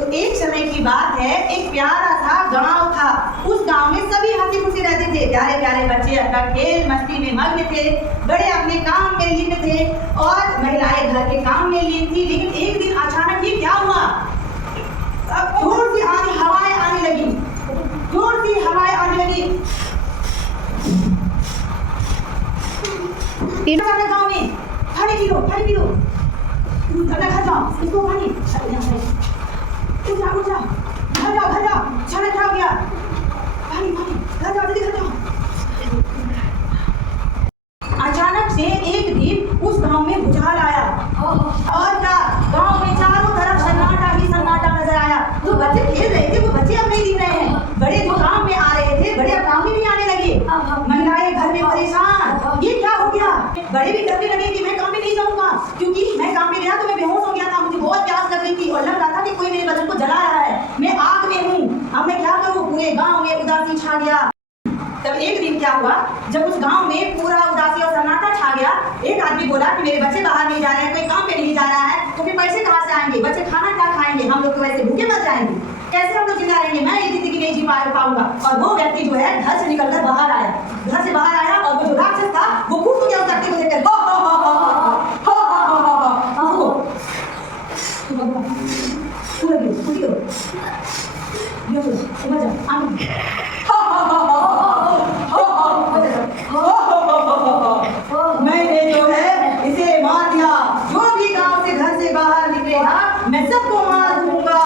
तो एक समय की बात है, एक प्यारा सा गांव था। उस गांव में सभी हंसी खुशी रहते थे। प्यारे प्यारे बच्चे अपना खेल मस्ती में मग्न थे, बड़े अपने काम में लीन थे और महिलाएं घर के काम में लीन थी। लेकिन एक दिन अचानक ही क्या हुआ, जोर से हवाएं आने लगी, जोर से हवाएं आने लगी गाँव में। पानी पी लो, पानी पी लो, घर जाओ, इसको पानी उठ जाओ, घर जाओ, अचानक क्या हो गया, पानी पानी, घर जाओ, जल्दी घर जाओ। अचानक से एक दिन उस गांव में भूचाल आया और क्या, गांव में चारों तरफ सन्नाटा ही सन्नाटा नजर आया। जो बच्चे खेल रहे थे वो बच्चे अब नहीं दिख रहे हैं, बड़े जो काम में आ रहे थे बड़े अब काम में नहीं आने लगे। महिलाएं घर में परेशान, ये क्या हो गया। बड़े भी डरने लगे कि मैं काम में नहीं जाऊंगा, क्योंकि मैं काम में गया तो मैं बेहोश हो गया था, मुझे बहुत प्यास लग रही थी और लग रहा था कि कोई मेरे बदन को जला रहा है, मैं आग में हूँ, अब मैं क्या करूँ। पूरे गांव में उदासी छा गया। तब एक दिन क्या हुआ, जब उस गांव में पूरा उदासी और सन्नाटा छा गया, एक आदमी बोला कि मेरे बच्चे बाहर नहीं जा रहे हैं, कोई काम पे नहीं जा रहा है, तो फिर पैसे कहाँ से आएंगे, बच्चे खाना क्या खाएंगे, हम लोग तो वैसे भूखे मर जाएंगे, कैसे हम लोग जिंदा रहेंगे, मैं ये जिंदगी नहीं जी पाऊंगा। और वो व्यक्ति जो है घर से निकलकर बाहर आया, घर से बाहर आया और वो जो राक्षस था वो खुद गया उस व्यक्ति को देखकर, मैंने जो है इसे मार दिया, जो भी गांव से घर से बाहर निकलेगा मैं सबको मार दूंगा,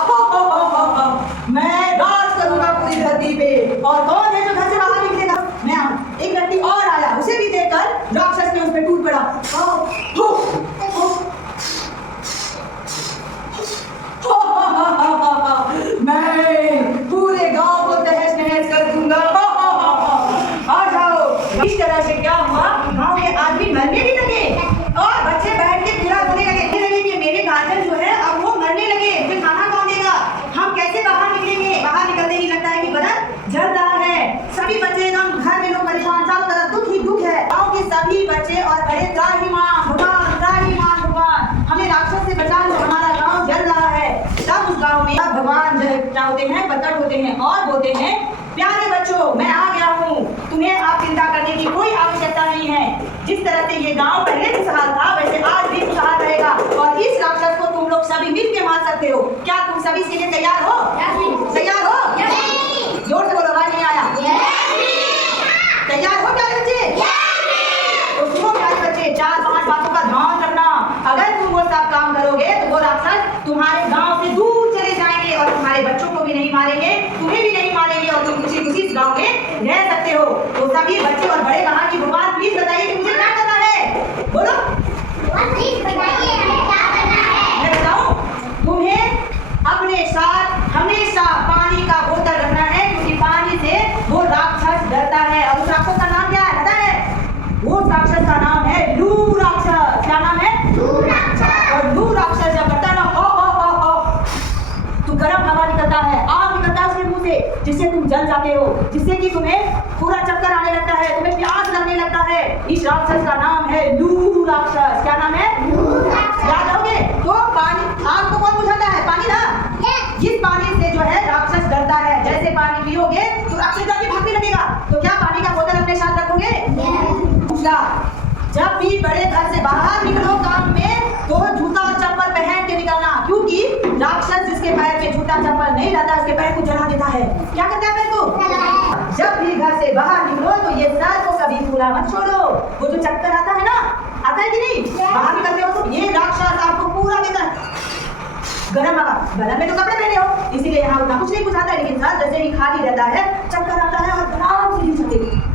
मैं राज करूंगा पूरी धरती पे। और कौन है जो घर से बाहर निकलेगा, मैं। एक व्यक्ति और आया, उसे भी देखकर राक्षस ने उस पर टूट पड़ा, मैं पूरे गांव को तहस नहस कर दूंगा, आ जाओ। इस तरह से क्या हुआ, गांव के आदमी मरने भी लगे और बच्चे बैठ के पूरा रोने लगे कि मेरे गार्जियन जो है अब वो मरने लगे, फिर खाना कौन देगा, हम कैसे बाहर निकलेंगे। बाहर निकलते ही लगता है कि बदन जल रहा है, सभी बच्चे एकदम, घर में लोग परेशान, चारों तरफ दुख ही दुख है। गांव के सभी बच्चे और बड़े त्राहिमाम भगवान, हमें राक्षस से बचा लो, हमारा गांव जल रहा है। तब उस गांव में भगवान क्या होते हैं, प्रकट होते हैं और बोलते हैं, प्यारे बच्चों मैं आ गया हूँ, तुम्हें आप चिंता करने की कोई आवश्यकता नहीं है। जिस तरह से ये गांव पहले खुशहाल था वैसे आज भी खुशहाल रहेगा और इस राक्षस को तुम लोग सभी मिल के मार सकते हो। क्या तुम सभी इसके लिए तैयार हो? तैयार हो? जोर से बोलो, आवाज नहीं आया। तैयार हो प्यारे बच्चे? तो सुनो प्यारे बच्चे, 4-5 बातों का ध्यान रखना। अगर तुम वो सब काम करोगे तो वो राक्षस तुम्हारे गांव से दूर चले जाएंगे और तुम्हारे बच्चों को भी नहीं मारेंगे, तुम्हें भी नहीं मारेंगे और तुम खुशी खुशी इस गांव में रह सकते हो। तो सभी बच्चे और बड़े कहा कि भगवान प्लीज बताइए कि मुझे क्या करना है, बोलो प्लीज बताइए हमें क्या करना है। मैं बताऊं, तुम्हें अपने साथ हमेशा पानी का बोतल रखना है, क्योंकि पानी से वो राक्षस डरता है। और उस राक्षस का नाम क्या है पता है? वो राक्षस का नाम है लू राक्षस। क्या नाम है? लू राक्षस। और लू राक्षस जब करता है ना, तो गर्म हवा निकलता है, आग निकलता है उसके मुंह से, जिससे तुम जल जाते हो, जिससे कि तुम्हें पूरा चक्कर आने लगता है, तुम्हें प्यास लगने लगता है। इस राक्षस का नाम है लू राक्षस। क्या नाम है? लू राक्षस। याद रखोगे? तो पानी, आग को कौन बुझाता है? पानी ना। जिस पानी से जो है राक्षस डरता है, जैसे पानी पियोगे तो राक्षस डर के भागने लगेगा। तो क्या पानी का बोतल अपने साथ रखोगे? जब भी बड़े घर से बाहर निकलो काम में तो जूता और चप्पल पहन के निकलना, क्योंकि राक्षस जिसके पैर में जूता चप्पल नहीं रहता उसके पैर को जला देता है। क्या करता है पैर को? जब भी घर से बाहर निकलो तो ये सर को कभी खुला मत छोड़ो। वो जो चक्कर आता है ना, आता है कि नहीं? बाहर निकलते हो तो ये राक्षस आपको पूरा देता है गरम हवा। गरम में तो कपड़े पहने हो इसीलिए यहाँ उतना कुछ नहीं बुझाता है, लेकिन सर जैसे ही खाली रहता है चक्कर आता है और आराम से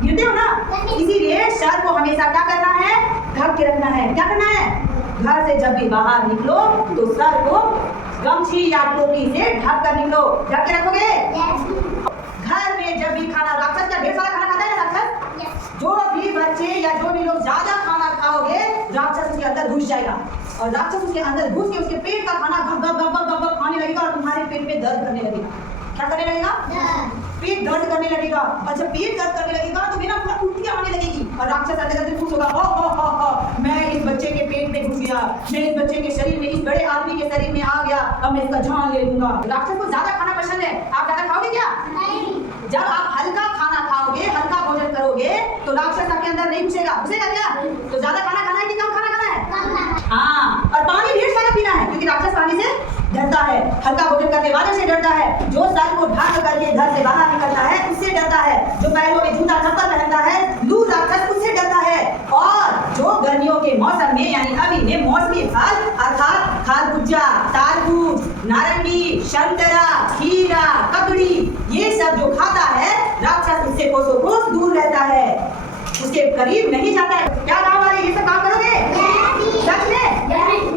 गिरते हो ना। इसीलिए सर को हमेशा क्या करना है? ढक के रखना है। क्या करना है? घर से जब भी बाहर निकलो तो सर को गमछी या टोपी से ढक कर निकलो। ढक के रखोगे? घर में जब भी खाना, राक्षस का ढेर सारा खाना खाता है ना राक्षस, जो भी बच्चे या जो भी लोग ज्यादा खाना खाओगे राक्षस उसके अंदर घुस जाएगा और राक्षस उसके अंदर घुस के उसके पेट का खाना गप गप गप गप गप खाने लगेगा और तुम्हारे पेट में दर्द करने लगेगा। क्या करने लगेगा? पेट दर्द करने लगेगा, और जब पेट दर्द करने लगेगा तो बिना पूरा उल्टियां आने लगेगी, और राक्षस अंदर अंदर खुश होगा, हो मैं इस बच्चे के पेट में घुस गया, मैं इस बच्चे के शरीर में, इस बड़े आदमी के शरीर में आ गया, अब मैं इसका जान ले लूंगा। राक्षस को ज्यादा खाना पसंद है, आप ज्यादा खाओगे क्या? नहीं। जब आप हल्का खाना खाओगे, हल्का भोजन करोगे तो राक्षस आपके अंदर नहीं घुसेगा, घुसेगा क्या? तो ज्यादा खाना खाना है कि कम खाना खाना है? कम खाना। हाँ, और पानी ढेर सारा पीना है, क्योंकि राक्षस पानी से डरता है, हल्का भोजन करने वाले से डरता है, जो सर को ढक करके घर से बाहर निकलता है उससे डरता है, जो पैरों में जूता चप्पल पहनता है लू राक्षस उससे डरता है, और जो गर्मियों के मौसम में यानी अभी में मौसमी फल अर्थात खरबूजा, तरबूज, नारंगी, संतरा, खीरा, ककड़ी ये सब जो खाता है राक्षस उससे कोसों कोस दूर रहता है, उसके करीब नहीं जाता है। क्या गाँव वाले ये सब काम करोगे? सच में?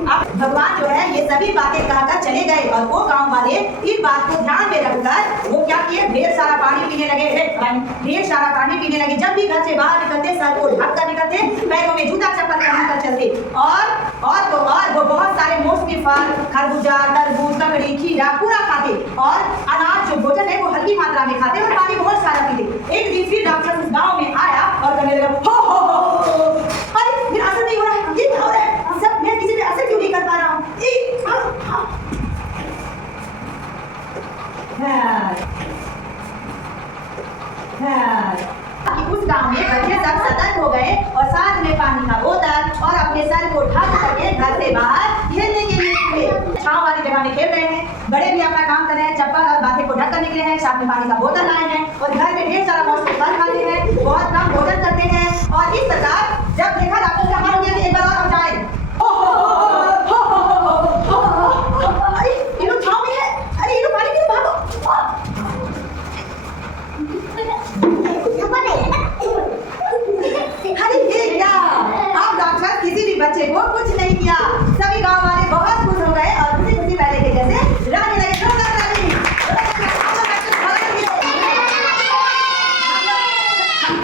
अब भगवान जो है ये सभी बातें कहकर चले गए, और वो गांव वाले इस बात को ध्यान में रखकर वो क्या किए, ढेर सारा पानी पीने लगे, ढेर सारा पानी पीने लगे। जब भी घर से बाहर निकलते सर को ढक कर निकलते, पैरों में जूता चप्पल पहनकर चलते, और वो बहुत सारे मौसमी फल खरबूजा, तरबूज, ककड़ी, खीरा पूरा खाते, और अनाज जो भोजन है वो हल्की मात्रा में खाते और पानी बहुत सारा पीते। एक दिन फिर राक्षस उस गाँव में आया और कहने लगा, हो अरे मेरा असर नहीं हो रहा है, ये क्या हो रहा है, सब मैं किसी पे असर क्यों नहीं कर पा रहा हूँ? उस गांव में बच्चे सब सतर्क हो गए और साथ में पानी का बोतल और अपने सर को ढक करके घर से बाहर खेलने के लिए निकले। छांव वाली जगह में खेल रहे हैं, बड़े भी अपना काम कर रहे हैं, चप्पल और बातें को ढक कर निकले हैं, साथ में पानी का बोतल लाए हैं, और घर में ढेर सारा मौसमी फल खाते हैं, बहुत कम भोजन करते हैं, और इस प्रकार जब देखा राक्षस का हाल हो गया कि एक बार और हम जाए,